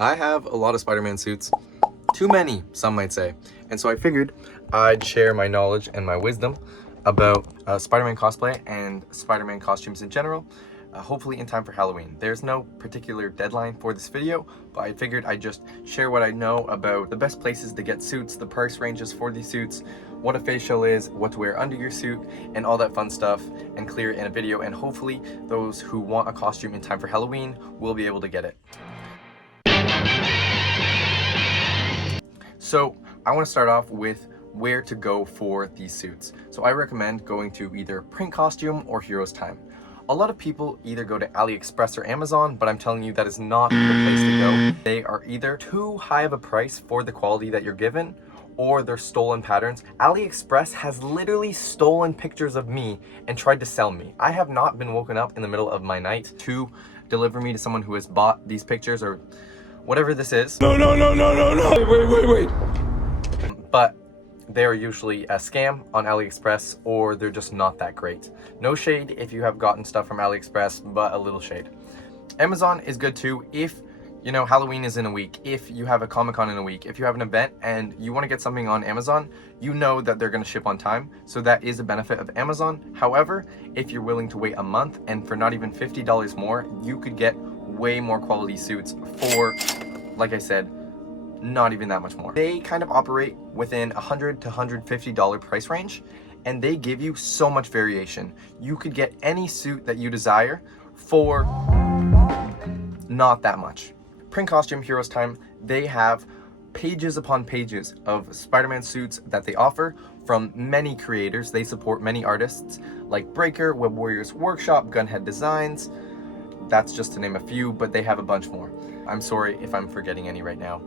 I have a lot of Spider-Man suits. Too many, some might say. And so I figured I'd share my knowledge and my wisdom about Spider-Man cosplay and Spider-Man costumes in general, hopefully in time for Halloween. There's no particular deadline for this video, but I figured I'd just share what I know about the best places to get suits, the price ranges for these suits, what a face shell is, what to wear under your suit, and all that fun stuff, and clear it in a video, and hopefully those who want a costume in time for Halloween will be able to get it. So I want to start off with where to go for these suits. So I recommend going to either Print Costume or Heroes Time. A lot of people either go to AliExpress or Amazon, but I'm telling you that is not the place to go. They are either too high of a price for the quality that you're given, or they're stolen patterns. AliExpress has literally stolen pictures of me and tried to sell me. I have not been woken up in the middle of my night to deliver me to someone who has bought these pictures or whatever this is. No. Wait. But they're usually a scam on AliExpress, or they're just not that great. No shade if you have gotten stuff from AliExpress, but a little shade. Amazon is good too if, you know, Halloween is in a week, if you have a Comic-Con in a week, if you have an event and you want to get something on Amazon, you know that they're going to ship on time, so that is a benefit of Amazon. However, if you're willing to wait a month and for not even $50 more, you could get way more quality suits for, like I said, not even that much more. They kind of operate within $100 to $150 price range, and they give you so much variation. You could get any suit that you desire for not that much. Print Costume, Heroes Time, they have pages upon pages of Spider-Man suits that they offer from many creators. They support many artists like Breaker, Web Warriors Workshop, Gunhead Designs. That's just to name a few, but they have a bunch more. I'm sorry if I'm forgetting any right now.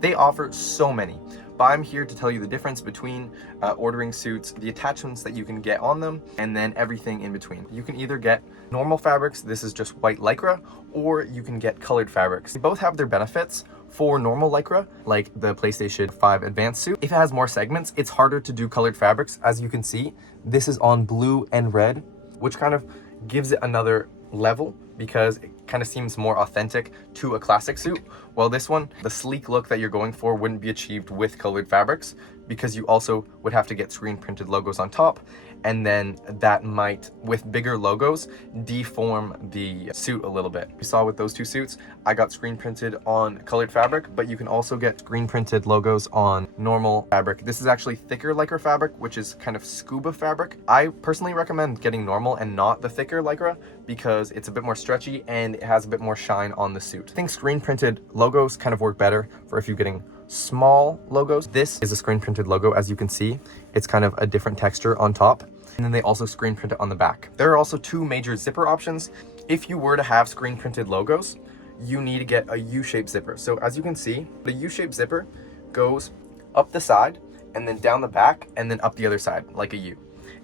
They offer so many, but I'm here to tell you the difference between ordering suits, the attachments that you can get on them, and then everything in between. You can either get normal fabrics, this is just white lycra, or you can get colored fabrics. They both have their benefits. For normal lycra, like the PlayStation 5 Advanced suit, if it has more segments, it's harder to do colored fabrics. As you can see, this is on blue and red, which kind of gives it another level because it kind of seems more authentic to a classic suit. While this one, the sleek look that you're going for wouldn't be achieved with colored fabrics because you also would have to get screen printed logos on top, and then that might, with bigger logos, deform the suit a little bit. You saw with those two suits, I got screen printed on colored fabric, but you can also get screen printed logos on normal fabric. This is actually thicker lycra fabric, which is kind of scuba fabric. I personally recommend getting normal and not the thicker lycra because it's a bit more stretchy and it has a bit more shine on the suit. I think screen printed logos kind of work better for if you're getting small logos. This is a screen printed logo. As you can see, it's kind of a different texture on top, and then they also screen print it on the back. There are also two major zipper options. If you were to have screen printed logos, you need to get a U-shaped zipper. So as you can see, the U-shaped zipper goes up the side and then down the back and then up the other side like a U,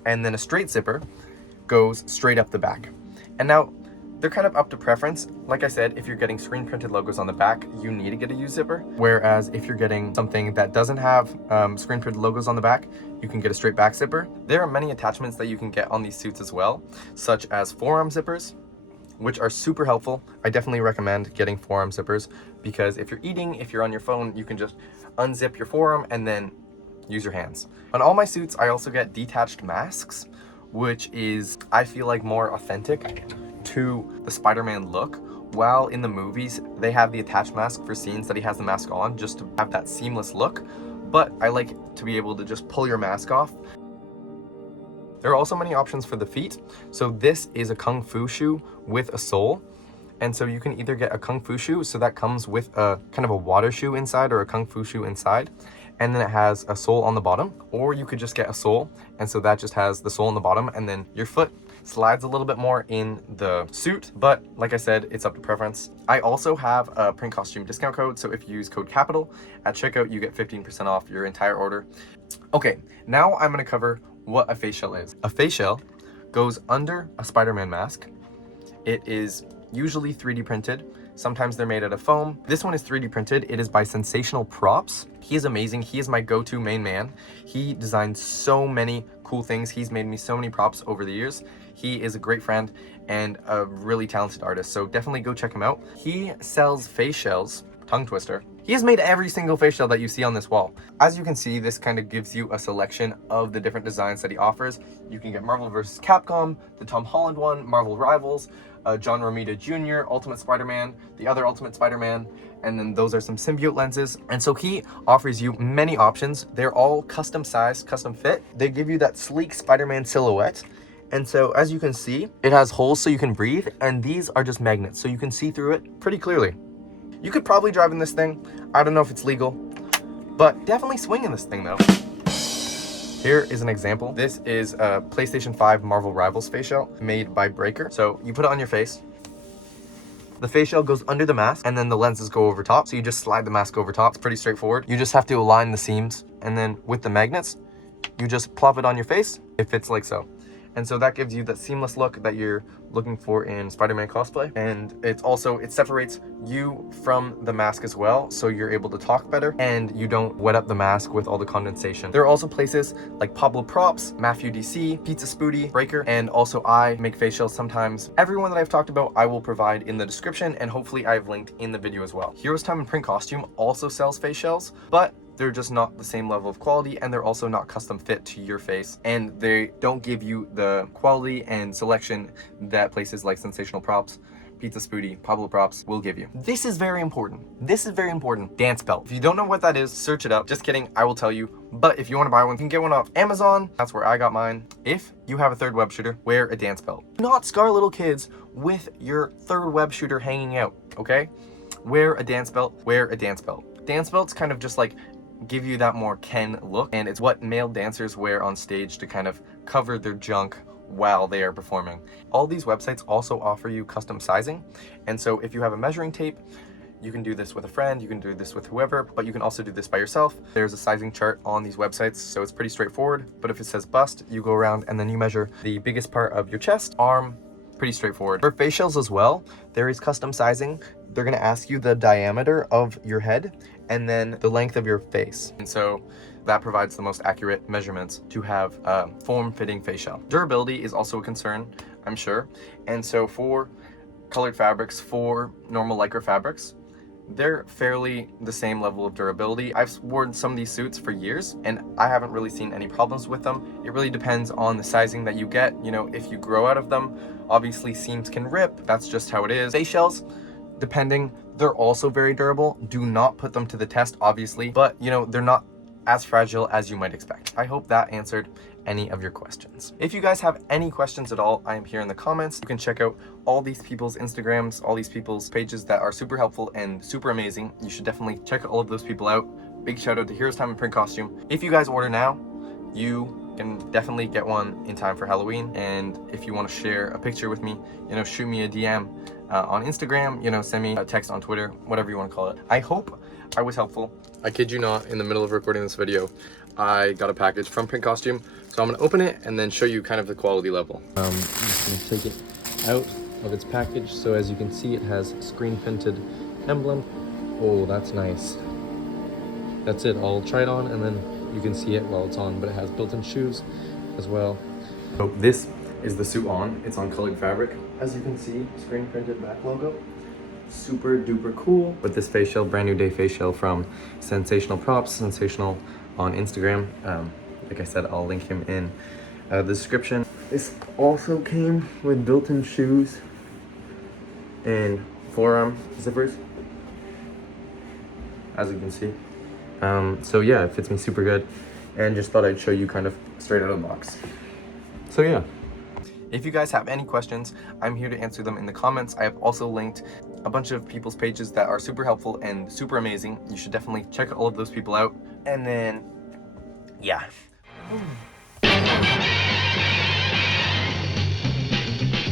and then a straight zipper goes straight up the back. And now they're kind of up to preference. Like I said, if you're getting screen printed logos on the back, you need to get a U-zipper. Whereas if you're getting something that doesn't have screen printed logos on the back, you can get a straight back zipper. There are many attachments that you can get on these suits as well, such as forearm zippers, which are super helpful. I definitely recommend getting forearm zippers because if you're eating, if you're on your phone, you can just unzip your forearm and then use your hands. On all my suits, I also get detached masks, which is, I feel like, more authentic to the Spider-Man look. While in the movies, they have the attached mask for scenes that he has the mask on just to have that seamless look, but I like to be able to just pull your mask off. There are also many options for the feet. So this is a Kung Fu shoe with a sole. And so you can either get a Kung Fu shoe, so that comes with a kind of a water shoe inside or a Kung Fu shoe inside, and then it has a sole on the bottom, or you could just get a sole, and so that just has the sole on the bottom, and then your foot slides a little bit more in the suit, but like I said, it's up to preference. I also have a Print Costume discount code, so if you use code CAPITAL at checkout, you get 15% off your entire order. Okay, now I'm going to cover what a face shell is. A face shell goes under a Spider-Man mask. It is usually 3D printed. Sometimes they're made out of foam. This one is 3D printed. It is by Sensational Props. He is amazing. He is my go-to main man. He designed so many cool things. He's made me so many props over the years. He is a great friend and a really talented artist, so definitely go check him out. He sells face shells tongue twister. He has made every single face shell that you see on this wall. As you can see, this kind of gives you a selection of the different designs that he offers. You can get Marvel vs. Capcom, the Tom Holland one, Marvel Rivals, John Romita Jr., Ultimate Spider-Man, the other Ultimate Spider-Man, and then those are some symbiote lenses. And so he offers you many options. They're all custom sized, custom fit. They give you that sleek Spider-Man silhouette. And so as you can see, it has holes so you can breathe, and these are just magnets, so you can see through it pretty clearly. You could probably drive in this thing. I don't know if it's legal, but definitely swing in this thing though. Here is an example. This is a PlayStation 5 Marvel Rivals face shell made by Breaker. So you put it on your face. The face shell goes under the mask, and then the lenses go over top. So you just slide the mask over top. It's pretty straightforward. You just have to align the seams, and then with the magnets, you just plop it on your face. It fits like so. And so that gives you that seamless look that you're looking for in Spider-Man cosplay. And it's also, it separates you from the mask as well, so you're able to talk better and you don't wet up the mask with all the condensation. There are also places like Pablo Props, Matthew DC, Pizza Spooty, Breaker, and also I make face shells sometimes. Everyone that I've talked about, I will provide in the description, and hopefully I've linked in the video as well. Heroes Time and Print Costume also sells face shells, but they're just not the same level of quality, and they're also not custom fit to your face, and they don't give you the quality and selection that places like Sensational Props, Pizza Spooty, Pablo Props will give you. This is very important. This is very important. Dancebelt. If you don't know what that is, search it up. Just kidding, I will tell you. But if you want to buy one, you can get one off Amazon. That's where I got mine. If you have a third web shooter, wear a Dancebelt. Do not scar little kids with your third web shooter hanging out, okay? Wear a Dancebelt. Wear a Dancebelt. Dancebelt's kind of just like give you that more Ken look, and it's what male dancers wear on stage to kind of cover their junk while they are performing. All these websites also offer you custom sizing, and so if you have a measuring tape, you can do this with a friend, you can do this with whoever, but you can also do this by yourself. There's a sizing chart on these websites, so it's pretty straightforward. But if it says bust, you go around and then you measure the biggest part of your chest, arm. Pretty straightforward. For face shells as well, there is custom sizing. They're gonna ask you the diameter of your head and then the length of your face. And so that provides the most accurate measurements to have a form-fitting face shell. Durability is also a concern, I'm sure. And so for colored fabrics, for normal Lycra fabrics, they're fairly the same level of durability. I've worn some of these suits for years and I haven't really seen any problems with them. It really depends on the sizing that you get. You know, if you grow out of them, obviously seams can rip. That's just how it is. Face shells, depending, they're also very durable. Do not put them to the test, obviously, but you know, they're not as fragile as you might expect. I hope that answered any of your questions. If you guys have any questions at all, I am here in the comments. You can check out all these people's Instagrams, all these people's pages that are super helpful and super amazing. You should definitely check all of those people out. Big shout out to Heroes Time and Print Costume. If you guys order now, you can definitely get one in time for Halloween. And if you want to share a picture with me, you know, shoot me a DM on Instagram, you know, send me a text on Twitter, whatever you want to call it. I hope I was helpful. I kid you not, in the middle of recording this video, I got a package from Print Costume, so I'm gonna open it and then show you kind of the quality level. I'm just gonna take it out of its package. So as you can see, it has screen printed emblem. Oh, that's nice. That's it. I'll try it on and then you can see it while it's on, but it has built-in shoes as well. So this is the suit on. It's on colored fabric. As you can see, screen printed back logo. Super duper cool. But this face shell, brand new day face shell from Sensational Props, Sensational on Instagram. Like I said, I'll link him in the description. This also came with built-in shoes and forearm zippers, as you can see. So yeah, it fits me super good, and just thought I'd show you kind of straight out of the box. So yeah. If you guys have any questions, I'm here to answer them in the comments. I have also linked a bunch of people's pages that are super helpful and super amazing. You should definitely check all of those people out. And then, yeah.